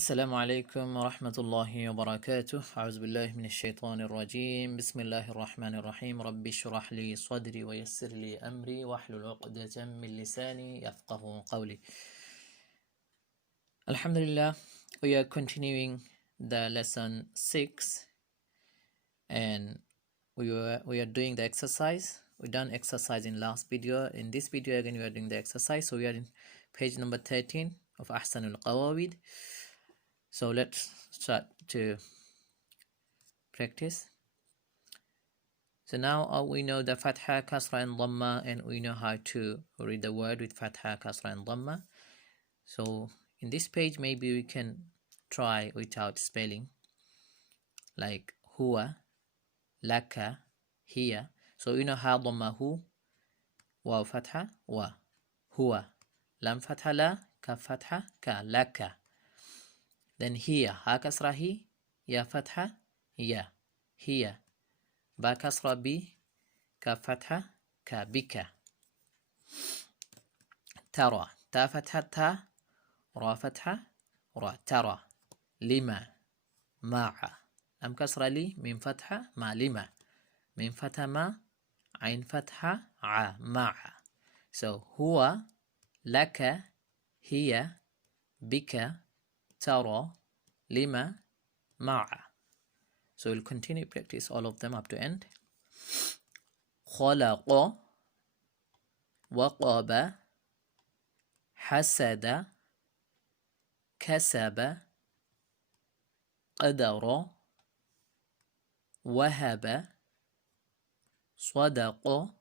السلام عليكم ورحمة الله وبركاته. أعوذ بالله من الشيطان الرجيم. بسم الله الرحمن الرحيم. رب اشرح لي صدري ويسر لي أمري واحلل عقدة من لساني يفقه قولي. Alhamdulillah, we are continuing the lesson 6 and we are doing the exercise. We done exercise in last video. In this video again we are doing the exercise. So we are in page number 13 of Ahsanul Qawawid. So let's start to practice. So now we know the Fatha, Kasra and Dhamma, and we know how to read the word with Fatha, Kasra and Dhamma. So in this page maybe we can try without spelling, like Huwa, Laka, Hiya. So you know how Dhamma Hu, Wa Fatha, Wa, Huwa, Lam Fatha La, Ka Fatha, Ka, Laka. Then Hiya, Ha Kasra Hi, Ya Fatha, Ya, Hiya. Ba kasra bi, ka fatha, ka bika. Tara, ta fatha ta, ra fatha, ra tara. Lima, ma'a. Lam kasra li, min fatha, ma lima. Min fatha ma, ain fatha, a, ma'a. So, huwa, laka, hiya, bika, tara, lima, ma'a. So we'll continue practice all of them up to end. خلق وقب حسد كسب قدر وهب صدق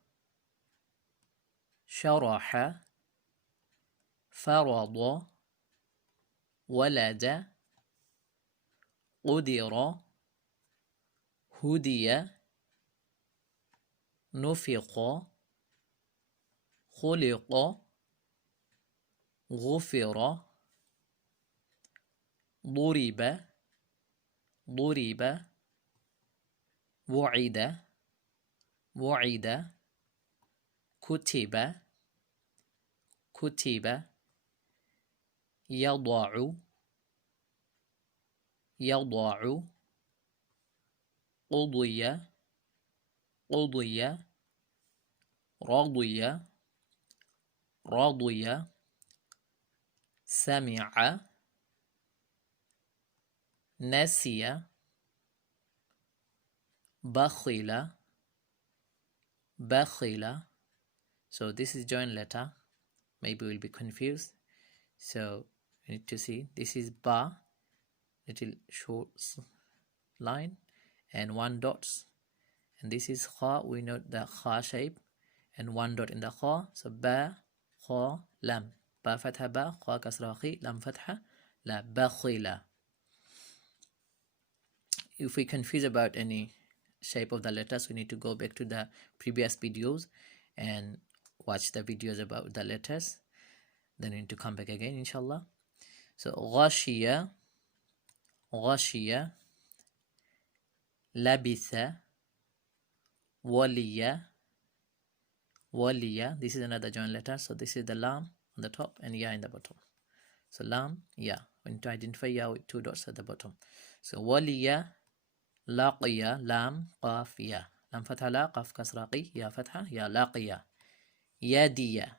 شرح فرض ولد قدر هدي نفق خلق غفر ضرب ضرب وعد وعد كتب كتب يضع يضع قضي قضي رضي رضي سمع نسي بخل بخل. So this is joint letter. Maybe we'll be confused. So we need to see this is ba, little short line and one dots, and this is kha. We know the kha shape and one dot in the kha. So ba, kha, lam. Ba fatha ba, kha kasra khi, lam fatha la, bakhila. If we confuse about any shape of the letters, we need to go back to the previous videos and watch the videos about the letters. Then we need to come back again, inshallah. So ghashiya, ghashiya, labitha, waliya, waliya. This is another joint letter. So this is the lam on the top and ya in the bottom. So lam, ya. We need to identify ya with two dots at the bottom. So waliya, laqiya, lam, qaf, ya. Lam fatha la, qaf kasra qi, ya fatha, ya laqiya. Yadiya,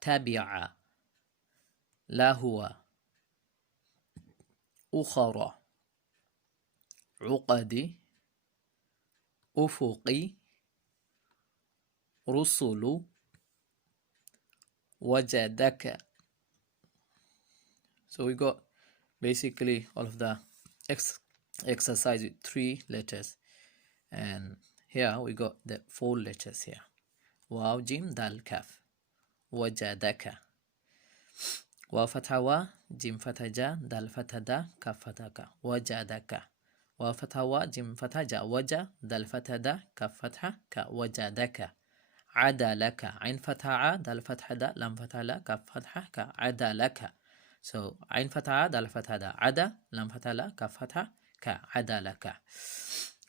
tabi'a, lahua, ukhara, uqadi, ufuqi, rusulu, wajadaka. So we got basically all of the exercise with 3 letters, and here we got the 4 letters here. Waw, jim, dal, kaf. Wajadaka. Waw fatha wa, jim fatha ja, dal fatha da, kaf fatha ka. Wajadaka. Waw fatha wa, jim fatha ja, waja, dal fatha da, kaf fatha ka. Wajadaka. Adalaka. Ain fatha a, dal fatha da, lam fatha la, kaf fatha ka. Adalaka. So ain fatha, dal fatha da, ada, lam fatha la, kaf fatha ka. Adalaka.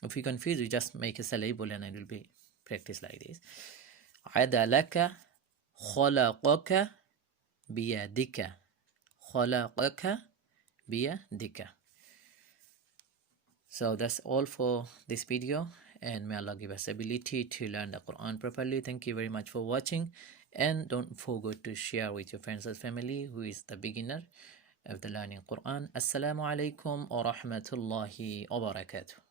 If you confuse, you just make a syllable and it will be practice like this. عدلك خلقك بيدك خلقك بيدك. So that's all for this video, and may Allah give us ability to learn the Quran properly. Thank you very much for watching, and don't forget to share with your friends and family who is the beginner of the learning Quran. Assalamu alaikum wa rahmatullahi wa barakatuh.